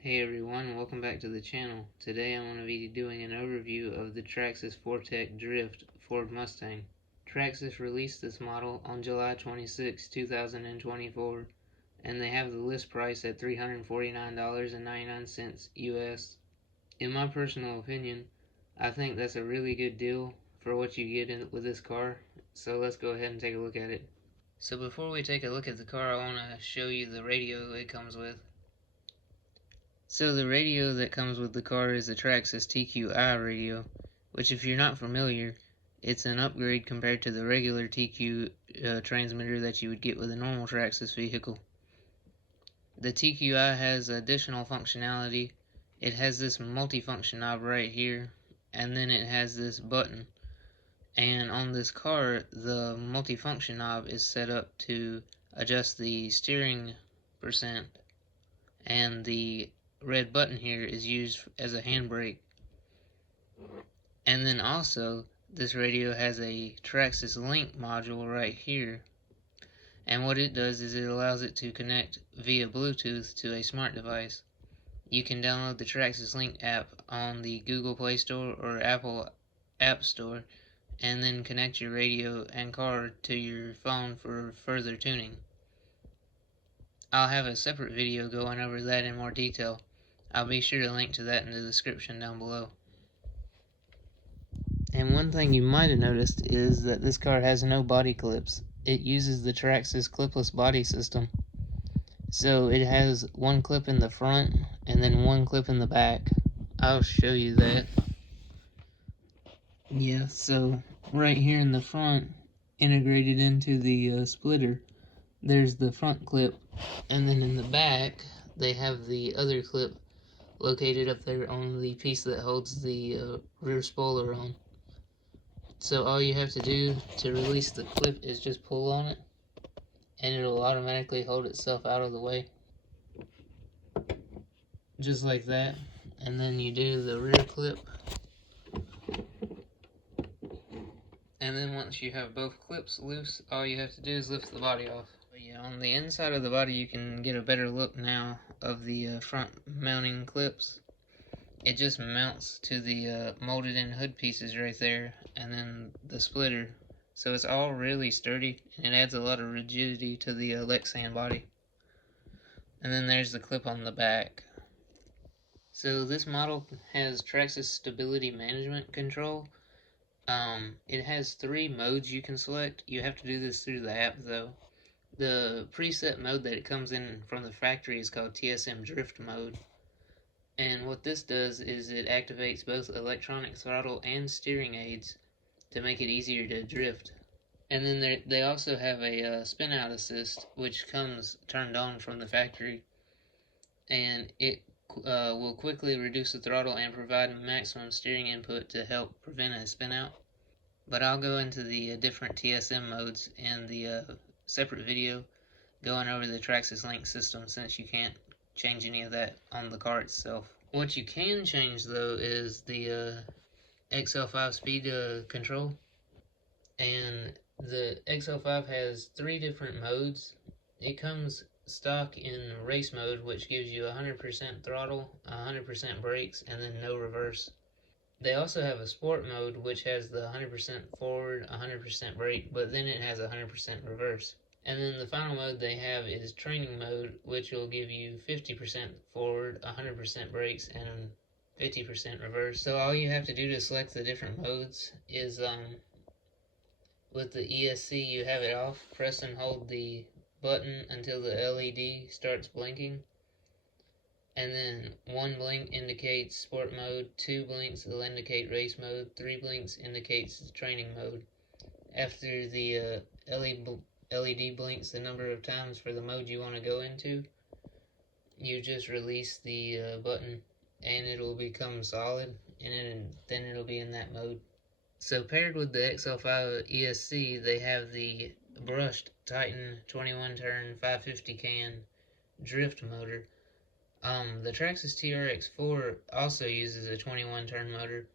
Hey everyone, welcome back to the channel. Today I'm going to be doing an overview of the TRAXXAS 4-TEC Drift Ford Mustang. TRAXXAS released this model on July 26, 2024, and they have the list price at $349.99 US. In my personal opinion, I think that's a really good deal for what you get with this car, so let's go ahead and take a look at it. So before we take a look at the car, I want to show you the radio it comes with. So the radio that comes with the car is the TRAXXAS TQI radio, which if you're not familiar, it's an upgrade compared to the regular TQ transmitter that you would get with a normal TRAXXAS vehicle. The TQI has additional functionality. It has this multifunction knob right here, and then it has this button. And on this car, the multifunction knob is set up to adjust the steering percent, and the red button here is used as a handbrake. And then also, this radio has a TRAXXAS Link module right here, and what it does is it allows it to connect via Bluetooth to a smart device. You can download the TRAXXAS Link app on the Google Play Store or Apple App Store, and then connect your radio and car to your phone for further tuning. I'll have a separate video going over that in more detail. I'll be sure to link to that in the description down below. And one thing you might have noticed is that this car has no body clips. It uses the TRAXXAS clipless body system. So it has one clip in the front and then one clip in the back. I'll show you that. Yeah, so right here in the front, integrated into the splitter, there's the front clip, and then in the back they have the other clip located up there on the piece that holds the rear spoiler on. So all you have to do to release the clip is just pull on it, and it'll automatically hold itself out of the way, just like that. And then you do the rear clip, and then once you have both clips loose, all you have to do is lift the body off. But yeah, on the inside of the body you can get a better look now of the front mounting clips. It just mounts to the molded in hood pieces right there, and then the splitter. So it's all really sturdy, and it adds a lot of rigidity to the Lexan body. And then there's the clip on the back. So this model has TRAXXAS stability management control. It has 3 modes you can select. You have to do this through the app though. The preset mode that it comes in from the factory is called TSM Drift mode. And what this does is it activates both electronic throttle and steering aids to make it easier to drift. And then they also have a spin out assist, which comes turned on from the factory, and it will quickly reduce the throttle and provide maximum steering input to help prevent a spin out. But I'll go into the different TSM modes in the separate video going over the TRAXXAS Link system, since you can't change any of that on the car itself. What you can change though is the XL5 speed control, and the XL5 has 3 different modes. It comes stock in race mode, which gives you 100% throttle, 100% brakes, and then no reverse. They also have a sport mode, which has the 100% forward, 100% brake, but then it has 100% reverse. And then the final mode they have is training mode, which will give you 50% forward, 100% brakes, and 50% reverse. So all you have to do to select the different modes is with the ESC you have it off, press and hold the button until the LED starts blinking, and then 1 blink indicates sport mode, 2 blinks will indicate race mode, 3 blinks indicates training mode. After the LED blinks the number of times for the mode you want to go into, you just release the button and it'll become solid, and then it'll be in that mode. So paired with the XL5 ESC, they have the brushed Titan 21 turn 550 can drift motor. The TRAXXAS TRX4 also uses a 21 turn motor,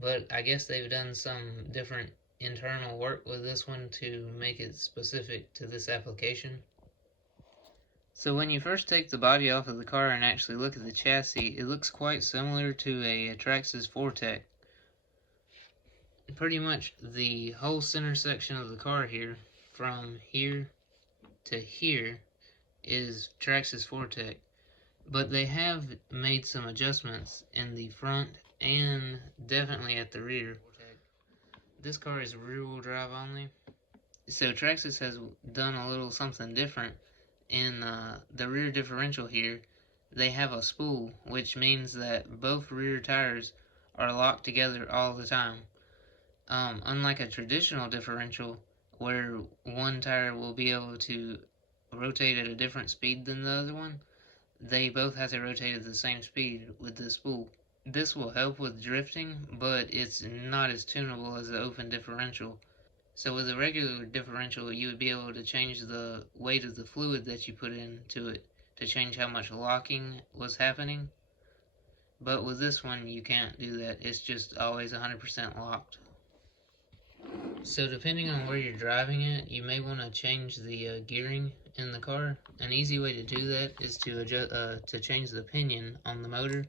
but I guess they've done some different internal work with this one to make it specific to this application. So when you first take the body off of the car and actually look at the chassis, it looks quite similar to a TRAXXAS 4-TEC. Pretty much the whole center section of the car here, from here to here, is TRAXXAS 4-TEC. But they have made some adjustments in the front and definitely at the rear. This car is rear-wheel drive only. So TRAXXAS has done a little something different. In the rear differential here, they have a spool, which means that both rear tires are locked together all the time. Unlike a traditional differential, where one tire will be able to rotate at a different speed than the other one, they both have to rotate at the same speed with the spool. This will help with drifting, but it's not as tunable as the open differential. So with a regular differential, you would be able to change the weight of the fluid that you put into it to change how much locking was happening. But with this one, you can't do that. It's just always 100% locked. So depending on where you're driving at, you may want to change the gearing in the car. An easy way to do that is to change the pinion on the motor.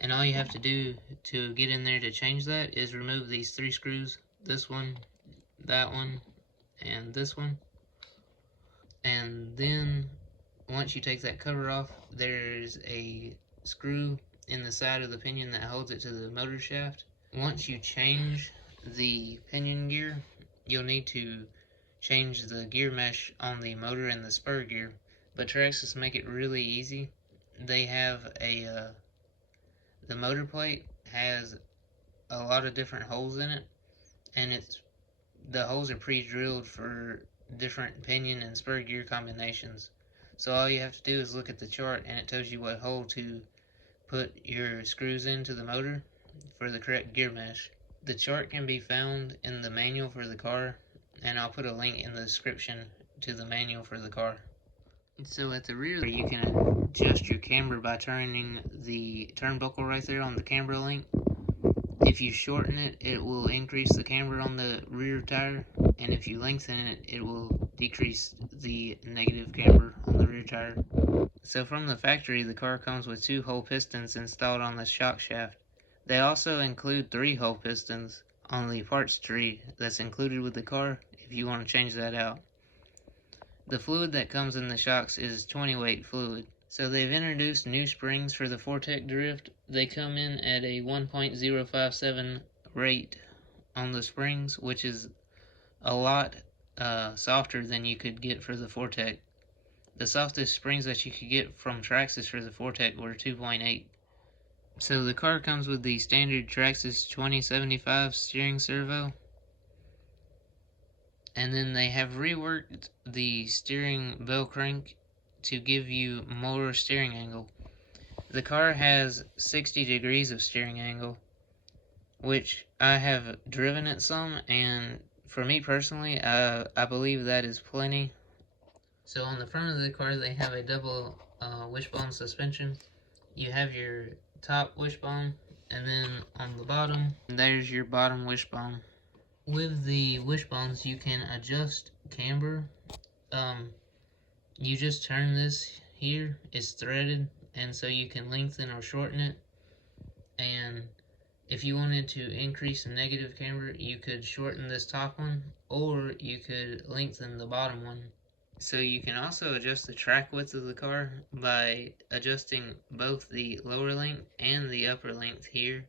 And all you have to do to get in there to change that is remove these 3 screws. This one, that one, and this one. And then once you take that cover off, there's a screw in the side of the pinion that holds it to the motor shaft. Once you change the pinion gear, you'll need to change the gear mesh on the motor and the spur gear. But TRAXXAS make it really easy. They have the motor plate has a lot of different holes in it, and the holes are pre-drilled for different pinion and spur gear combinations. So all you have to do is look at the chart, and it tells you what hole to put your screws into the motor for the correct gear mesh. The chart can be found in the manual for the car, and I'll put a link in the description to the manual for the car. So at the rear, you can adjust your camber by turning the turnbuckle right there on the camber link. If you shorten it, it will increase the camber on the rear tire, and if you lengthen it, it will decrease the negative camber on the rear tire. So from the factory, the car comes with 2 hole pistons installed on the shock shaft. They also include 3 hole pistons on the parts tree that's included with the car if you want to change that out. The fluid that comes in the shocks is 20 weight fluid. So they've introduced new springs for the 4-TEC Drift. They come in at a 1.057 rate on the springs, which is a lot softer than you could get for the 4-TEC. The softest springs that you could get from TRAXXAS for the 4-TEC were 2.8. So the car comes with the standard TRAXXAS 2075 steering servo. And then they have reworked the steering bell crank to give you more steering angle. The car has 60 degrees of steering angle, which I have driven it some, and for me personally, I believe that is plenty. So on the front of the car, they have a double wishbone suspension. You have your top wishbone, and then on the bottom, there's your bottom wishbone. With the wishbones, you can adjust camber. You just turn this here, it's threaded, and so you can lengthen or shorten it. And if you wanted to increase the negative camber, you could shorten this top one, or you could lengthen the bottom one. So you can also adjust the track width of the car by adjusting both the lower length and the upper length here.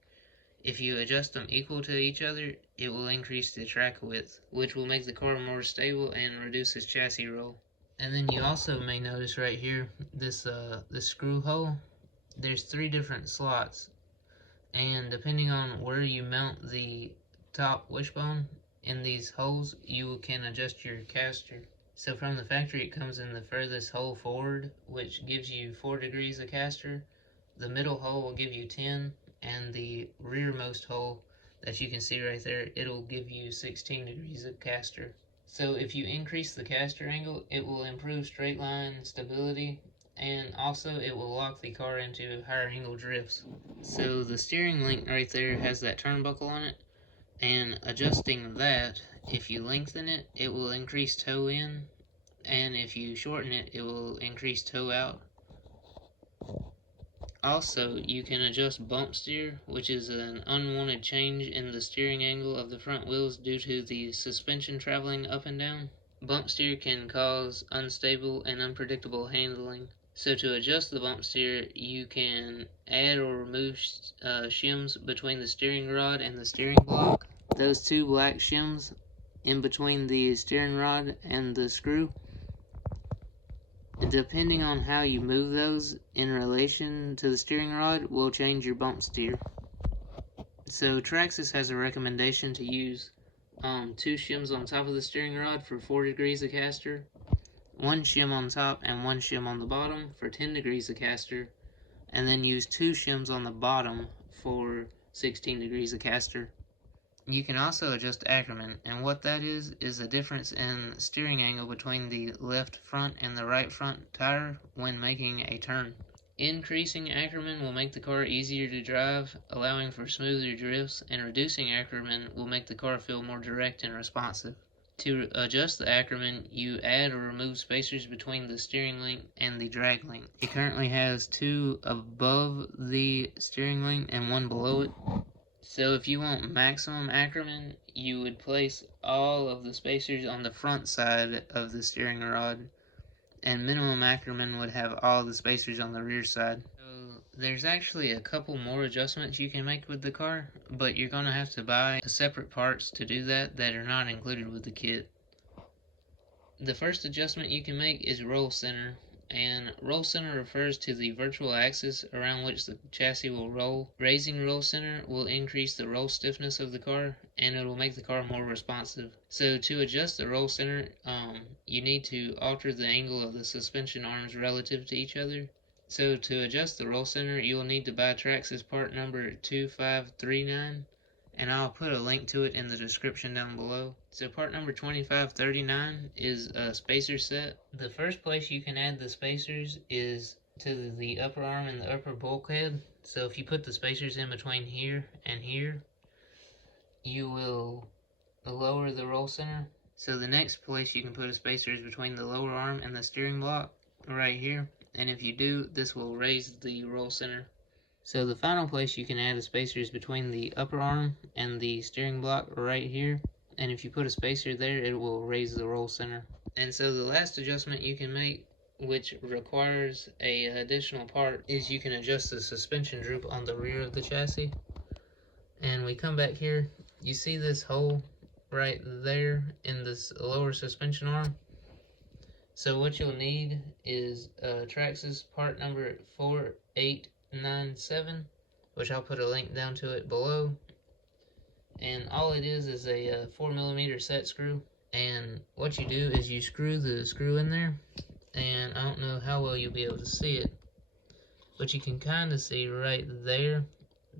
If you adjust them equal to each other, it will increase the track width, which will make the car more stable and reduce its chassis roll. And then you also may notice right here, this screw hole, there's 3 different slots, and depending on where you mount the top wishbone in these holes, you can adjust your caster. So from the factory, it comes in the furthest hole forward, which gives you 4 degrees of caster. The middle hole will give you 10, and the rearmost hole that you can see right there, it'll give you 16 degrees of caster. So if you increase the caster angle, it will improve straight line stability, and also it will lock the car into higher angle drifts. So the steering link right there has that turnbuckle on it, and adjusting that, if you lengthen it, it will increase toe in, and if you shorten it, it will increase toe out. Also, you can adjust bump steer, which is an unwanted change in the steering angle of the front wheels due to the suspension traveling up and down. Bump steer can cause unstable and unpredictable handling. So to adjust the bump steer, you can add or remove shims between the steering rod and the steering block. Those two black shims in between the steering rod and the screw, depending on how you move those in relation to the steering rod, will change your bump steer. So TRAXXAS has a recommendation to use 2 shims on top of the steering rod for 4 degrees of caster, 1 shim on top and 1 shim on the bottom for 10 degrees of caster, and then use 2 shims on the bottom for 16 degrees of caster. You can also adjust Ackerman, and what that is a difference in steering angle between the left front and the right front tire when making a turn. Increasing Ackerman will make the car easier to drive, allowing for smoother drifts, and reducing Ackerman will make the car feel more direct and responsive. To adjust the Ackerman, you add or remove spacers between the steering link and the drag link. It currently has 2 above the steering link and 1 below it. So if you want maximum Ackerman, you would place all of the spacers on the front side of the steering rod, and minimum Ackerman would have all the spacers on the rear side. So there's actually a couple more adjustments you can make with the car, but you're going to have to buy separate parts to do that are not included with the kit. The first adjustment you can make is roll center, and roll center refers to the virtual axis around which the chassis will roll. Raising roll center will increase the roll stiffness of the car, and it will make the car more responsive. So to adjust the roll center, you need to alter the angle of the suspension arms relative to each other. So to adjust the roll center, you'll need to buy TRAXXAS part number 2539, and I'll put a link to it in the description down below. So part number 2539 is a spacer set. The first place you can add the spacers is to the upper arm and the upper bulkhead. So if you put the spacers in between here and here, you will lower the roll center. So the next place you can put a spacer is between the lower arm and the steering block, right here. And if you do, this will raise the roll center. So the final place you can add a spacer is between the upper arm and the steering block right here, and if you put a spacer there, it will raise the roll center. And so the last adjustment you can make, which requires a additional part, is you can adjust the suspension droop on the rear of the chassis. And we come back here, you see this hole right there in this lower suspension arm. So what you'll need is TRAXXAS part number 4897, which I'll put a link down to it below. And all it is a 4mm set screw. And what you do is you screw the screw in there, and I don't know how well you'll be able to see it, but you can kind of see right there,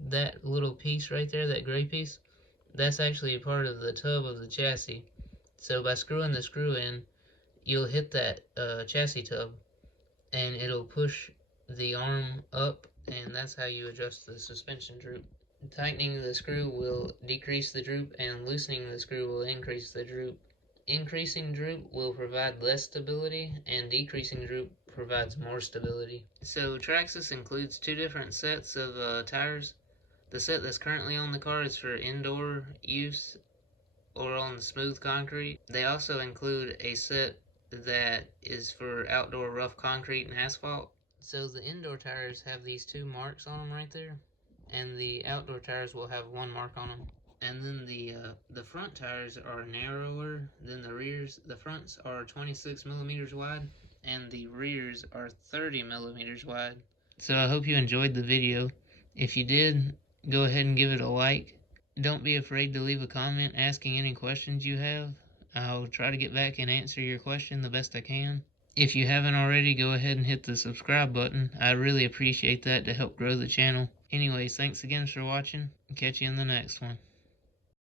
that little piece right there, that gray piece, that's actually a part of the tub of the chassis. So by screwing the screw in, you'll hit that chassis tub, and it'll push the arm up, and that's how you adjust the suspension droop. Tightening the screw will decrease the droop, and loosening the screw will increase the droop. Increasing droop will provide less stability, and decreasing droop provides more stability. So TRAXXAS includes 2 different sets of tires. The set that's currently on the car is for indoor use or on the smooth concrete. They also include a set that is for outdoor rough concrete and asphalt. So the indoor tires have these 2 marks on them right there, and the outdoor tires will have 1 mark on them. And then the front tires are narrower than the rears. The fronts are 26mm wide, and the rears are 30mm wide. So I hope you enjoyed the video. If you did, go ahead and give it a like. Don't be afraid to leave a comment asking any questions you have. I'll try to get back and answer your question the best I can. If you haven't already, go ahead and hit the subscribe button. I really appreciate that to help grow the channel. Anyways, thanks again for watching. Catch you in the next one.